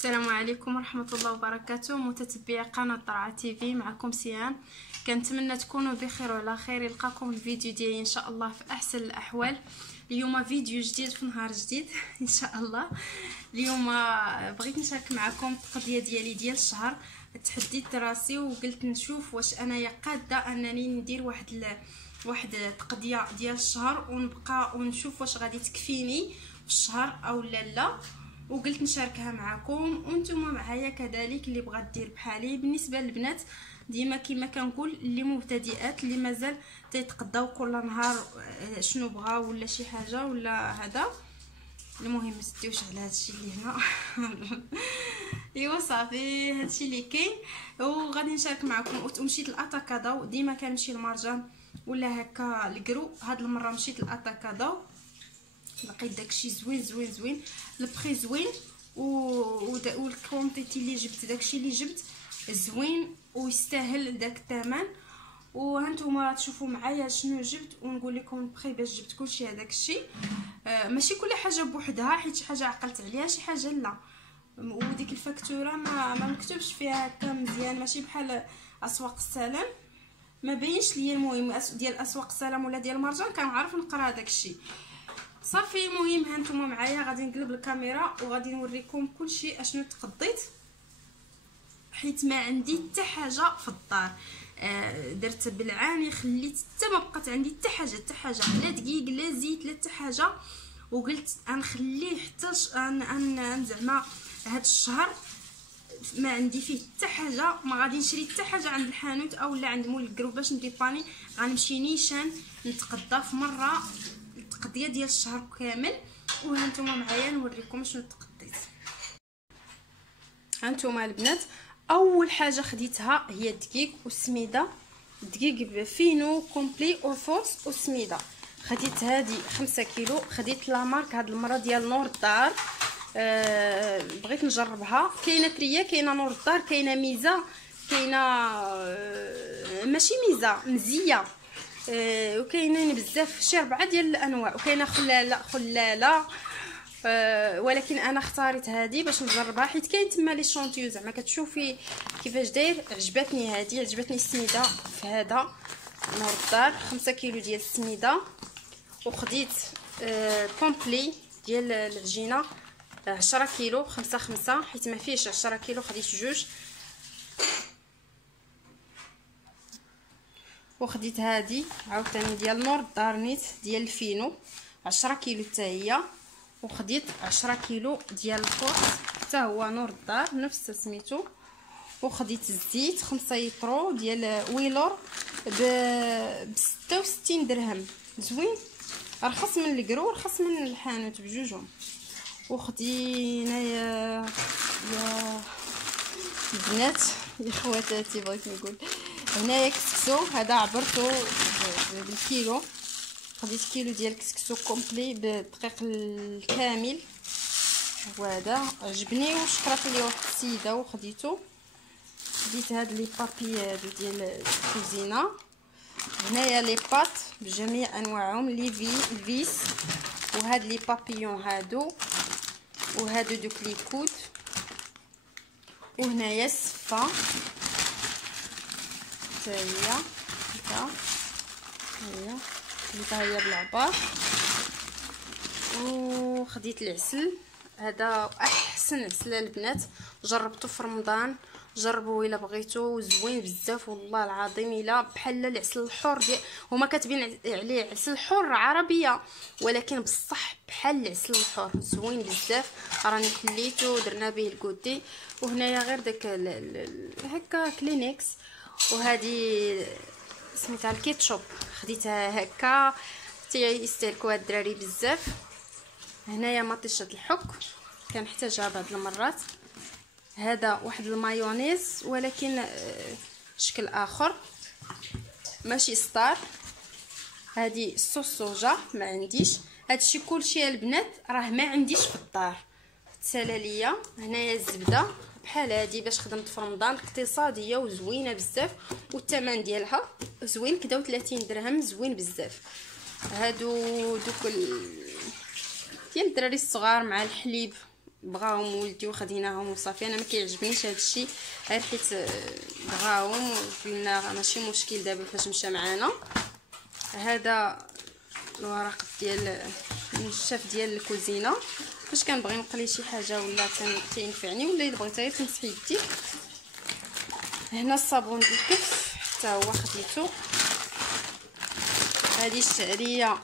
السلام عليكم ورحمة الله وبركاته، متتبعي قناة طرعة تيفي. معكم سيان. كنتمنى تكونوا بخير وعلى خير. يلقاكم الفيديو ديالي ان شاء الله في احسن الاحوال. اليوم فيديو جديد في نهار جديد ان شاء الله. اليوم بغيت نشارك معكم التقضيه ديالي ديال الشهر. تحديت راسي وقلت نشوف واش انايا قاده انني ندير واحد التقضيه ديال الشهر ونبقى ونشوف واش غادي تكفيني في الشهر او لا، وقلت نشاركها معكم وانتم معايا كذلك اللي بغات دير بحالي. بالنسبه للبنات ديما كما كنقول اللي مبتدئات اللي مازال تيتقضاو كل نهار شنو بغاو ولا شي حاجه ولا هذا، المهم ما تديوش على هادشي اللي هنا ايوا صافي هادشي اللي كاين. وغادي نشارك معكم. ومشيت لاتاكادو، ديما كنمشي لمرجان ولا هكا الكرو. هاد المره مشيت لاتاكادو لقيت داكشي زوين زوين زوين، البري زوين والكونتيتي اللي جبت داكشي اللي جبت زوين ويستاهل داك الثمن. وهانتوما تشوفوا معايا شنو جبت ونقول لكم البري باش جبت كلشي هذاك الشيء. ماشي كل حاجه بوحدها، حيت شي حاجه عقلت عليها شي حاجه لا. وديك الفاكتوره ما مكتوبش فيها هكا مزيان، ماشي بحال اسواق السلام ما بينش ليا. المهم ديال اسواق السلام ولا ديال مرجان كنعرف نقرا هذاك الشيء صافي. المهم هانتوما معايا غادي نقلب الكاميرا وغادي نوريكم كلشي اشنو تقضيت، حيت ما عندي حتى حاجه في الدار. درت بالعاني، خليت حتى ما بقات عندي حتى حاجه لا دقيق لا زيت لا حتى حاجه. وقلت غنخليه حتى زعما هاد الشهر ما عندي فيه حتى حاجه، ما غادي نشري حتى حاجه عند الحانوت او لا عند مول الكرو باش نديباني. غنمشي نيشان نتقضى في مره التقضيه ديال الشهر كامل. وهانتوما معايا نوريكم شنو تقضيت. هانتوما البنات اول حاجه خديتها هي الدقيق والسميده. الدقيق فينو كومبلي اوفوس وسميده. خديت هذه 5 كيلو. خديت لا مارك هاد المره ديال نور الدار. بغيت نجربها. كاينه تريه، كاينه نور الدار، كاينه ميزه، كاينه ماشي ميزه مزيه، وكاينين بزاف شي 4 ديال الانواع، وكاينه خلاله. ولكن انا اختاريت هذه باش نجربها حيت كاين تما لي شونتيو زعما كتشوفي كيفاش داير. عجبتني هذه، عجبتني السميده في هذا نور الدار. 5 كيلو ديال السميده. وخديت كومبلي ديال العجينه 10 كيلو 5 حيت ما فيش 10 كيلو خديت جوج. وخديت هذه عاوتاني ديال نور الدار نيت ديال الفينو 10 كيلو حتى هي. وخديت 10 كيلو ديال الفورس حتى هو نور الدار نفس سميتو. وخديت الزيت 5 لتر ديال ويلور ب 66 درهم، زوين رخص من الكرو رخص من الحانوت بجوجهم. وخدينا يا البنات يا خواتاتي بغيت نقول هنايا كسكسو. هذا عبرته بالكيلو. خديت كيلو ديال الكسكسو كومبلي بالدقيق الكامل. وهذا عجبني وشكرت لي واحد السيده وخديته. خديت هاد لي بابي هادو ديال الكوزينه. هنايا لي بات بجميع انواعهم، لي الفيس وهاد لي بابيون هادو وهادو دوك لي كود. وهنايا السفه حتى هي هي بالعبار. وخديت العسل. هذا احسن عسل البنات، جربته في رمضان، جربوه الا بغيتو، زوين بزاف والله العظيم. الا بحال العسل الحر ديال هما كاتبين عليه عسل حر عربيه، ولكن بصح بحال العسل الحر زوين بزاف. راني حليته ودرنا به الكوتي. وهنايا غير داك هكا كلينكس. وهذه سميتها الكيتشوب، خديتها هكا يستهلكوها الدراري بزاف. هنايا مطيشه الحك كنحتاجها بعض المرات. هذا واحد المايونيز ولكن شكل اخر ماشي ستار. هذه صوص صوجا ما عنديش. هادشي كلشي البنات راه ما عنديش في الدار، تسالى ليا. هنايا الزبده بحال هادي باش خدمت في رمضان، اقتصاديه وزوينه بزاف، والثمن ديالها زوين كدا 30 درهم، زوين بزاف. هادو دوك ديال الدراري الصغار مع الحليب بغاهم ولدي وخديناهم وصافي. انا ما كيعجبنيش هذا الشيء غير حيت بغاهم وقلنا ماشي مشكل دابا فاش مشى معانا. هذا الورق ديال النشاف ديال الكوزينه فاش كنبغي نقلي شي حاجه ولا تينفعني ولا الا بغيتي غير تمسحي يديك. هنا الصابون ديال الكف حتى هو خديته. هذه الشعريه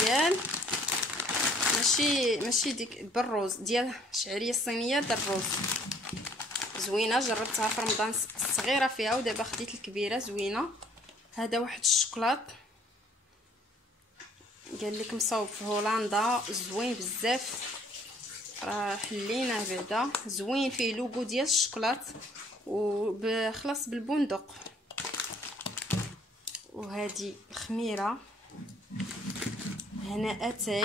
ديال ماشي ديك بالروز، ديال شعريه الصينيه ديال الروز زوينه، جربتها في رمضان صغيره فيها ودابا خديت الكبيره زوينه. هذا واحد الشوكولات قال لك مصوب في هولندا زوين بزاف، راه حليناه بعدا زوين، فيه لوغو ديال الشوكولات وبخلاص بالبندق. وهذه الخميره هنا اتاي،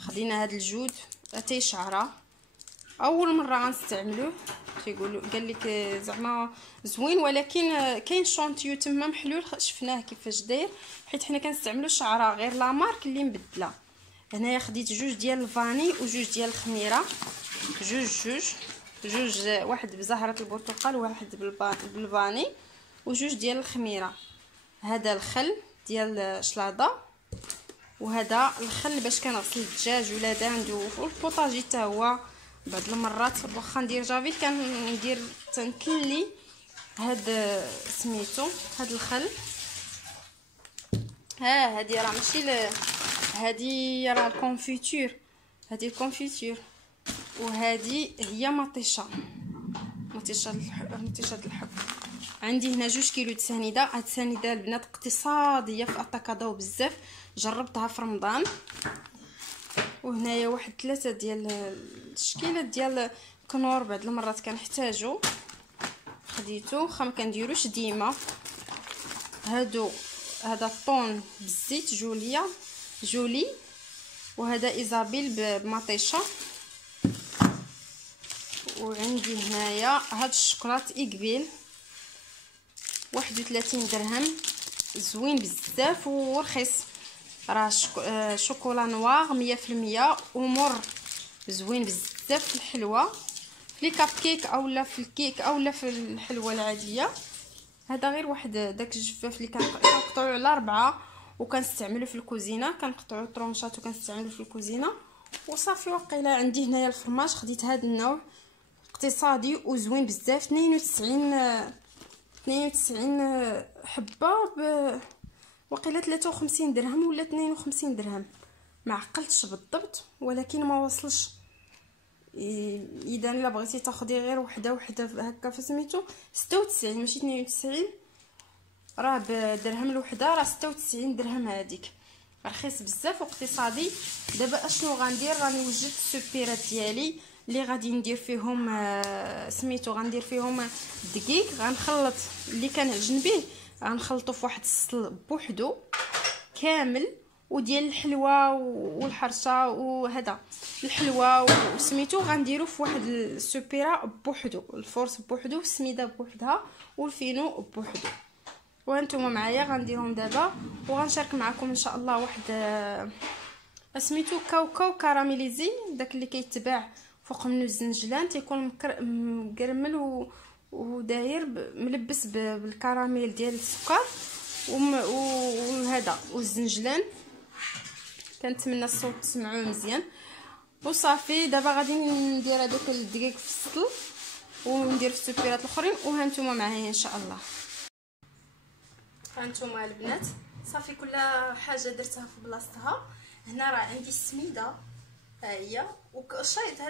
خدينا هذا الجود اتاي شعره اول مره غنستعملوه. تيقولوا قال لك زعما زوين ولكن كاين شونتيو تما محلول شفناه كيفاش داير، حيت حنا كنستعملوا شعره غير لا مارك اللي مبدله. هنايا خديت جوج ديال الفاني وجوج ديال الخميره، جوج واحد بزهره البرتقال وواحد بالفاني وجوج ديال الخميره. هذا الخل ديال شلاضه، وهذا الخل باش كنغسل الدجاج ولا داند والبوطاجي حتى هو بعض المرات واخا ندير جافيل كندير تنكلي هاد سميتو هاد الخل. هادي راه ماشي هادي راه الكونفيتور، هادي الكونفيتور، وهادي هي مطيشه الحب. عندي هنا 2 كيلو د سنيده. هاد السنيده البنات اقتصاديه في اتاكادو بزاف، جربتها في رمضان. وهنايا واحد 3 ديال التشكيلات ديال كنور بعض المرات كنحتاجو، خديتو واخا ما كنديروش ديما. هذا الطون بالزيت جولي، وهذا ايزابيل بمطيشه. وعندي هنايا هاد الشوكولات ايكبيل 31 درهم، زوين بزاف ورخيص، راه شوكولا نوار 100% ومر، زوين بزاف في الحلوه، في لي كاب كيك اولا في الكيك اولا في الحلوه العاديه. هذا غير واحد داك الجفاف اللي كنقطعوا على 4 وكنستعملو في الكوزينه، كنقطعوا طرونشات وكنستعملو في الكوزينه وصافي. وقيله عندي هنايا الفرماج، خديت هذا النوع اقتصادي وزوين بزاف، 92 حبه وقيله 53 درهم ولا 52 درهم، ما عقلتش بالضبط ولكن ما وصلش. اذا الا بغيتي تاخدي غير وحده هكا فسميتو 96 ماشي 92، راه بدرهم الوحده راه 96 درهم، هذيك رخيص بزاف واقتصادي. دابا اشنو غندير؟ راني وجدت السوبيرات ديالي اللي غادي ندير فيهم سميتو، غندير فيهم الدقيق، غنخلط اللي كنعجن به غنخلطو في واحد السطل بوحدو كامل، وديال الحلوه والحرشه وهذا الحلوه وسميتو غنديرو في واحد السوبيره بوحدو، الفورس بوحدو والسميده بوحدها والفينو بوحدو. وانتم معايا غنديرهم دابا وغنشارك معكم ان شاء الله واحد سميتو كاوكاو كراميليزي، داك اللي كيتباع فوق منو الزنجلان، تيكون مكرمل وداير ملبس بالكراميل ديال السكر وهذا والزنجلان. كنتمنى الصوت تسمعوه مزيان. وصافي دابا غادي ندير هذوك الدقيق في السطل وندير في السوبيرات الاخرين، وهانتوما معايا ان شاء الله. هانتوما البنات صافي كل حاجه درتها في بلاصتها. هنا راه عندي السميده ها هي وشايط،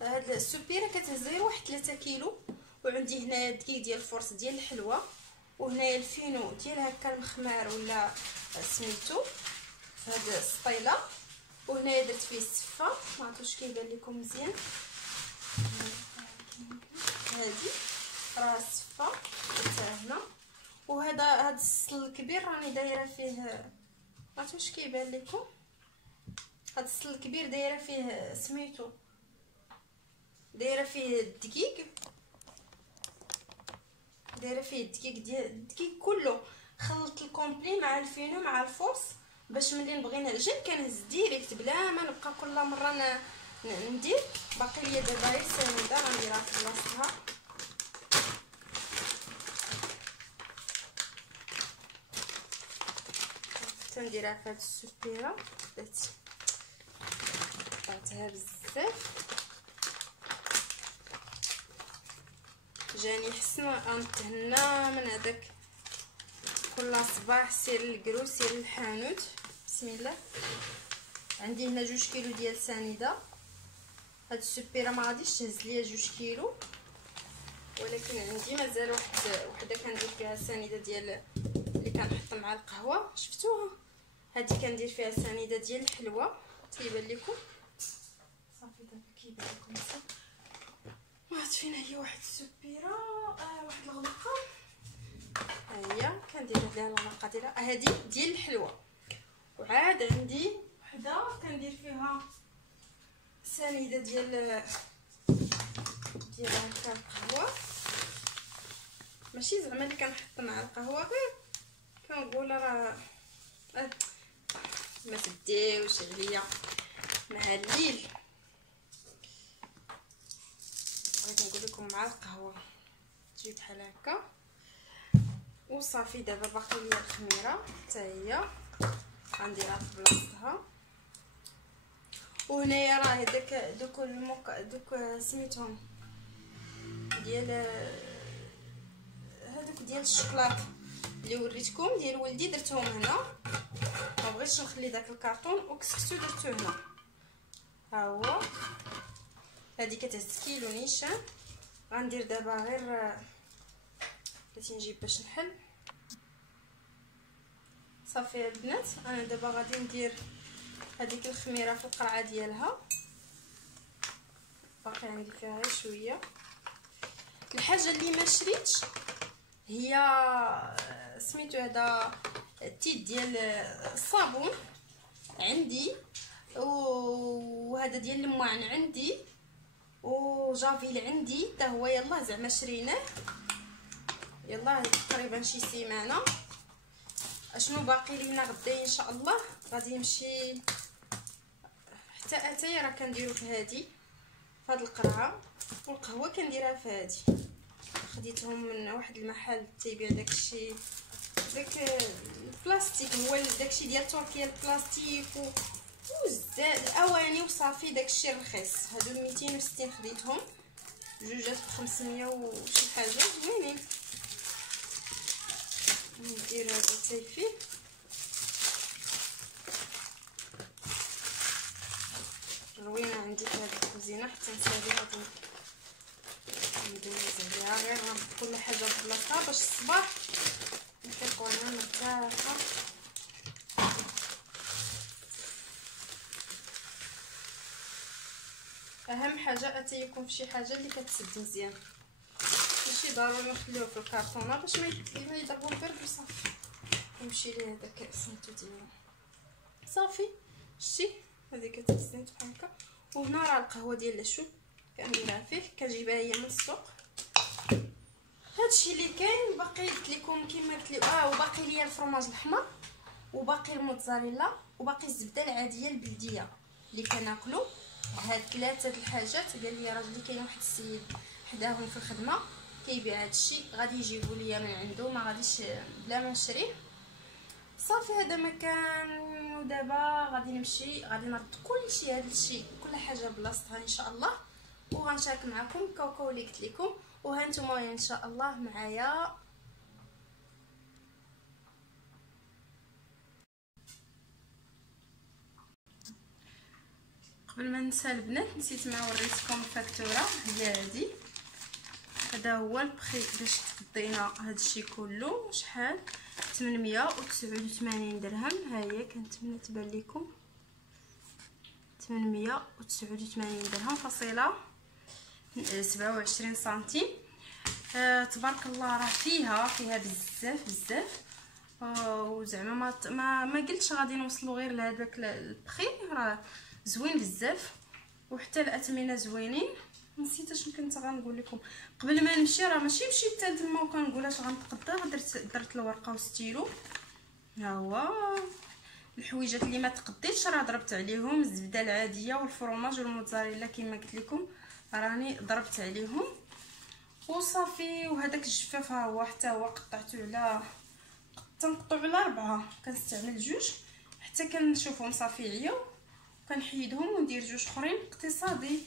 هاد السوبيره كتهز غير واحد 3 كيلو. وعندي هنايا الدقيق ديال الفرص ديال الحلوه، وهنايا الفينو ديال هكا المخمار ولا سميتو هاد السطيله، وهنايا درت فيه السفه ما عرفتش كيبان لكم مزيان. هادي راه السفه درتها هنا. وهذا هاد السطل الكبير راني دايره فيه ما عرفتش كيبان لكم، هاد السطل الكبير دايره فيه سميتو دايره فيه الدقيق، دايره فيه الدقيق ديال الدقيق كله، خلطت الكومبلي مع الفينو مع الفورس باش ملي نبغي نعجن كنهز ديريكت بلا ما نبقى كل مره ندير باقي ليا دابا غير سنيده غنديرها في بلاصتها. تنديرها في هاد السبيره قطعتها بزاف جاني حسن غنتهنى من هذاك كل صباح سير للكرو سير للحانوت. بسم الله. عندي هنا 2 كيلو ديال سنيده. هاد السبيره ما غاديش تهز ليا 2 كيلو ولكن عندي مازال وحده كندير فيها سنيده ديال اللي كنحط مع القهوه. شفتوها هادي كندير فيها سنيده ديال الحلوه تيبان لكم صافي. دابا كيبان لكم صافي. واحد فينا هي واحد السبيره واحد الغلقه ها هي كندير لها الغلقه ديالها هادي ديال الحلوه. وعاد عندي وحده كندير فيها سنيده ديال هكا القهوه. ماشي زعما اللي كنحط مع القهوه غير كنقول راه ما تديوش عليا مع الليل. بغيت نقول لكم مع القهوه تجي بحال هكا وصافي. دابا باقي ليا الخميره حتى هي غنديرها في بلاصتها. وهنايا راه هذاك دوك سميتهم ديال هذوك ديال الشوكولاته اللي وريتكم ديال ولدي درتهم هنا. ما بغيتش نخلي داك الكارطون وكسكسو درتو هنا. ها هو هذه كتهز كيلو نيشان. غندير دابا غير بغيتي نجيب باش نحل صافي البنات. انا دابا غادي ندير هذيك الخميره في القرعه ديالها باقي عندي فيها غير شويه. الحاجه اللي ما شريتش هي سميتو هذا التيت ديال الصابون عندي وهذا ديال الماعن عندي وجافيل عندي حتى هو. يلاه زعما شريناه يلاه تقريبا شي سيمانه. اشنو باقي لينا غدا ان شاء الله غادي نمشي حتى اتاي راه كنديرو في هذه في هذه القرعه. والقهوه كنديرها في هذه. خديتهم من واحد المحل تيبيع داكشي داك البلاستيك هو داكشي ديال تركيا البلاستيك وزاد اواني وصافي. داكشي رخيص هادو 260 خديتهم جوجات ب 500 وشي حاجه زوينين. ندير هذا التيفي روينه عندي في هذه الكوزينه حتى نسالي هادو ندوز عليها غير نربط كل حاجه في بلاصتها باش الصباح نفيقوا انا مرتاحه. اهم حاجه اتيكم في شي حاجه اللي كتسد مزيان ماشي ضروري نخليوه في الكرتونه باش ما يضربوا البرد وصافي يمشي ليه هذاك سميتو ديالو صافي. شتي هذه كتسد بحال هكا. وهنا راه القهوه ديال الشوب كنديرها فيه كنجيبها هي من السوق. هادشي اللي كاين. باقي قلت لكم كيما قلت لكم وباقي ليا الفرماج الاحمر وباقي الموتزاريلا وباقي الزبده العاديه البلديه اللي كناكلو. هاد 3 الحاجات قال لي راجلي كاين واحد السيد حداهم في الخدمه كيبيع هادشي غادي يجيبوا ليا من عنده ما غاديش بلا ما نشريه صافي. هذا مكان. ودابا غادي نمشي غادي نربط كلشي هادشي كل حاجه بلاصتها ان شاء الله وغنشارك معكم كاوكاو اللي قلت لكم. وها نتوما ان شاء الله معايا. قبل ما ننسى البنات نسيت ما وريتكم الفاكتوره هي هذه. هذا هو البخي باش تقضينا هادشي كله شحال 889 درهم. ها هي كنتمنى تبان لكم 889 درهم فاصله 27 سنتيم. تبارك الله راه فيها بزاف وزعما ما قلتش غادي نوصلوا غير لهذاك البخي راه زوين بزاف وحتى الاثمنه زوينين. نسيت اش كنت غنقول لكم قبل ما نمشي. راه ماشي مشيت حتى تما وكنقول اش غنتقدى درت الورقه وستيلو. ها هو الحويجات اللي ما تقديتش راه ضربت عليهم الزبده العاديه والفرماج والموتزاريلا كما قلت لكم، راني ضربت عليهم وصافي. وهذاك الجفاف ها هو حتى هو قطعته على تنقطعو على 4، كنستعمل 2 حتى كنشوفهم صافي عياو كنحيدهم وندير 2 اخرين اقتصادي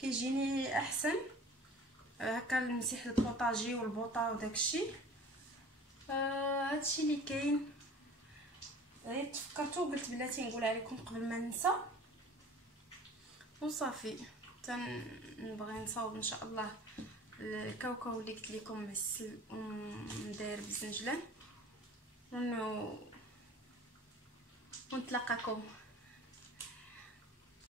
كيجيني احسن. هكا نمسح البوطاجي والبوطه وداكشي. هادشي اللي كاين. غير تفكرت وقلت بلاتي نقولها لكم قبل ما ننسى وصافي. تنبغي نصاوب ان شاء الله الكاوكاو اللي قلت لكم معسل ونداير بالزنجلان ونتلاقاكم